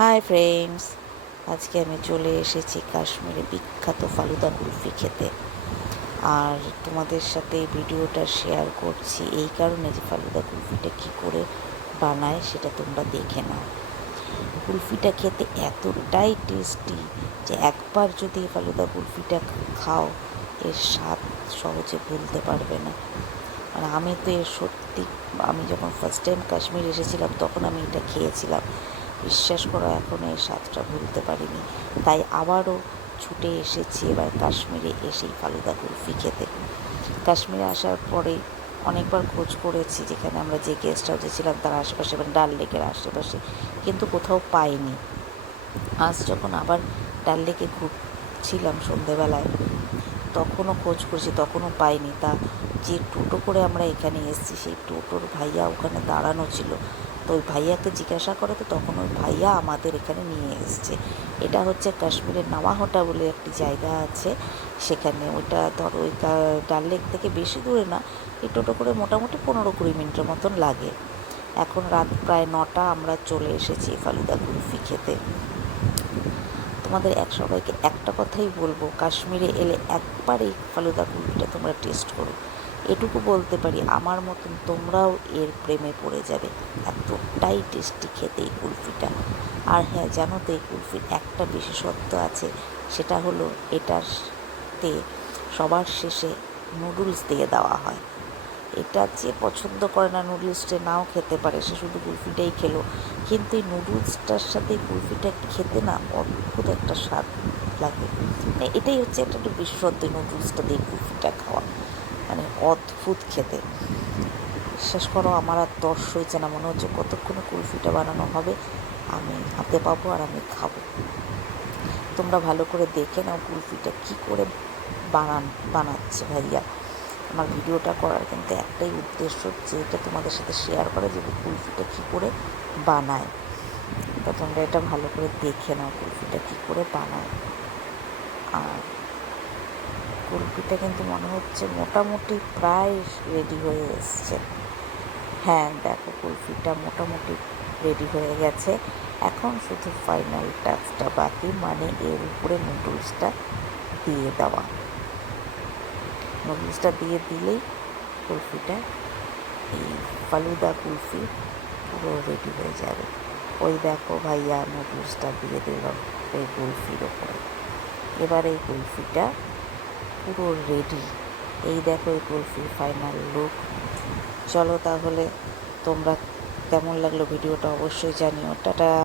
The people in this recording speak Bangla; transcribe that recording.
হাই ফ্রেন্ডস, আজকে আমি চলে এসেছি কাশ্মীরে বিখ্যাত ফালুদা কুলফি খেতে। আর তোমাদের সাথে এই ভিডিওটা শেয়ার করছি এই কারণে যে ফালুদা কুলফিটা কী করে বানায় সেটা তোমরা দেখে নাও। কুলফিটা খেতে এতটাই টেস্টি যে একবার যদি এই ফালুদা কুলফিটা খাও এর স্বাদ সহজে ভুলতে পারবে না। মানে আমি তো এর সত্যি, আমি যখন ফার্স্ট টাইম কাশ্মীর এসেছিলাম তখন আমি এটা খেয়েছিলাম। বিশ্বাস করো এখনও এই স্বাদটা ভুলতে পারিনি। তাই আবারও ছুটে এসেছি এবার কাশ্মীরে এসেই ফালুদা কুলফি খেতে। কাশ্মীরে আসার পরে অনেকবার খোঁজ করেছি যেখানে আমরা যে গেস্ট হাউসে ছিলাম তার আশেপাশে, মানে ডাল লেকের আশেপাশে, কিন্তু কোথাও পাইনি। আজ যখন আবার ডাল লেকে ঘুরছিলাম সন্ধেবেলায় তখনও খোঁজ করেছি, তখনও পাইনি। তা যে টোটো করে আমরা এখানে এসেছি সেই টোটোর ভাইয়া ওখানে দাঁড়ানো ছিল, তো ওই ভাইয়াকে জিজ্ঞাসা করে তো তখন ওই ভাইয়া আমাদের এখানে নিয়ে এসছে। এটা হচ্ছে কাশ্মীরের নাওয়াহটা বলে একটি জায়গা আছে, সেখানে ওইটা ধরো ওই ডাল লেক থেকে বেশি দূরে না, এই টোটো করে মোটামুটি 15-20 মিনিটের মতন লাগে। এখন রাত প্রায় 9টা, আমরা চলে এসেছি ফালুদা কুলফি খেতে। তোমাদের সবাইকে একটা কথাই বলবো, কাশ্মীরে এলে একবার এই ফালুদা কুলফিটা তোমরা টেস্ট করো। এটুকু বলতে পারি আমার মতন তোমরাও এর প্রেমে পড়ে যাবে, এতটাই টেস্টি খেতে এই কুলফিটা। আর হ্যাঁ, জানো তো এই কুলফির একটা বিশেষত্ব আছে, সেটা হলো এটাতে সবার শেষে নুডলস দিয়ে দেওয়া হয়। এটা যে পছন্দ করে না নুডলসটা নাও খেতে পারে, সে শুধু কুলফিটাই খেলো, কিন্তু এই নুডলসটার সাথে কুলফিটা খেতে না অদ্ভুত একটা স্বাদ লাগে। মানে এটাই হচ্ছে একটা বিশেষত্ব, নুডলসটা দিয়ে কুলফিটা খাওয়া মানে অদ্ভুত খেতে। বিশ্বাস করো আমার আর তর্স হয়েছে না, মনে হচ্ছে কতক্ষণে কুলফিটা বানানো হবে, আমি হাতে পাবো আর আমি খাবো। তোমরা ভালো করে দেখে নাও কুলফিটা কী করে বানাচ্ছে ভাইয়া। আমার ভিডিওটা করার কিন্তু একটাই উদ্দেশ্য, যে এটা তোমাদের সাথে শেয়ার করা যে কুলফিটা কী করে বানায়। তো তোমরা এটা ভালো করে দেখে নাও কুলফিটা কী করে বানায়। আর কুলফিটা কিন্তু মনে হচ্ছে মোটামুটি প্রায় রেডি হয়ে এসছে। হ্যাঁ দেখো, কুলফিটা মোটামুটি রেডি হয়ে গেছে। এখন শুধু ফাইনাল টাচটা বাকি, মানে এর উপরে নুডলসটা দিয়ে দেওয়া। নুডলসটা দিয়ে দিলেই কুলফিটা, এই ফালুদা কুলফি পুরো রেডি হয়ে যাবে। ওই দেখো ভাইয়া নুডলসটা দিয়ে দিল এই কুলফির ওপরে। এবার এই কুলফিটা পুরো রেডি। এই দেখো এই কুলফির ফাইনাল লুক। চলো তাহলে, তোমরা কেমন লাগলো ভিডিওটা অবশ্যই জানিও। টাটা।